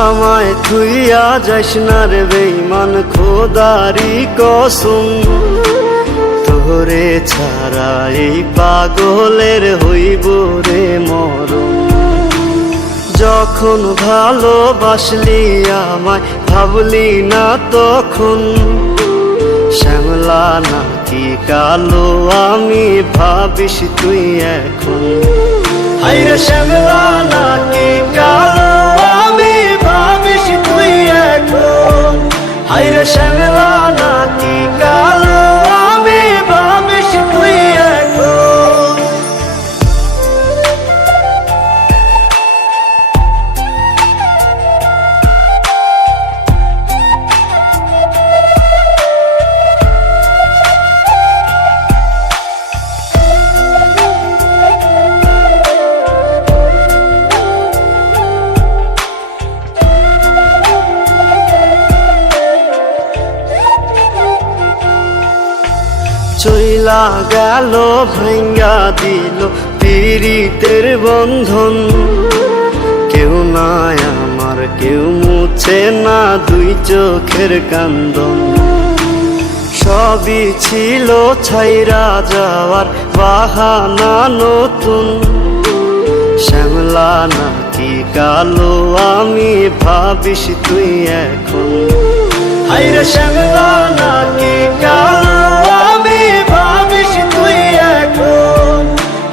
আমায় থুইয়া যাইস না রে বেঈমান, খোদারি কসম, তোরে ছাড়া এই পাগলের হইব রে মরণ। যখন ভালোবাসলি আমায় ভাবলি না তখন, শ্যামলা নাকি কালো আমি ভাবিস তুই এখন। হায়রে শ্যামলা নাকি কালো আমি ভাবিস তুই এখন। হায়রে শ্যামলা নাকি কালো আমি ভাবিস তুই এখন। চইলা গেল ভাঙ্গা দিল পীড়িতের বন্ধন, কেউ নাই আমার কেউ মুছে না দুই চোখের কান্দন। সবই ছিল ছাইরা যাওয়ার বাহানা নতুন, শ্যামলা নাকি কালো আমি ভাবিস তুই এখন। হায়রে শ্যামলা নাকি কালো আমি ভাবিস তুই এখন।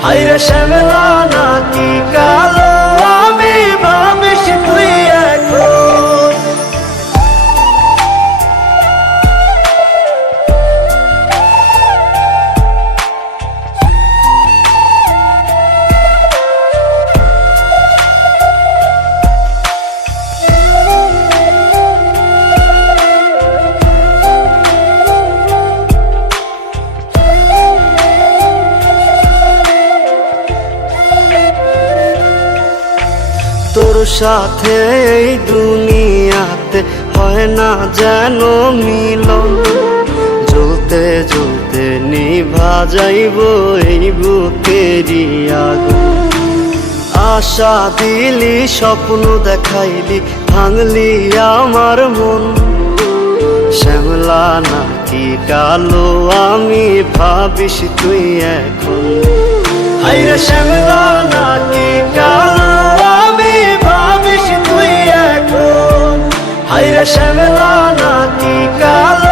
হায়রে শ্যামলা নাকি কালো আমি ভাবিস তুই এখন। তোর সাথে এই দুনিয়াতে হয় না যেন মিলন, জ্বলতে জ্বলতে নিভা যাইব এই বুকেরই আগুন। আশা দিলি স্বপ্ন দেখাইলি ভাঙলি আমার মন, শ্যামলা নাকি কালো আমি ভাবিস তুই এখন। হায়রে শ্যামলা নাকি কালো আমি ভাবিস তুই এখন। হায়রে শ্যামলা নাকি কালো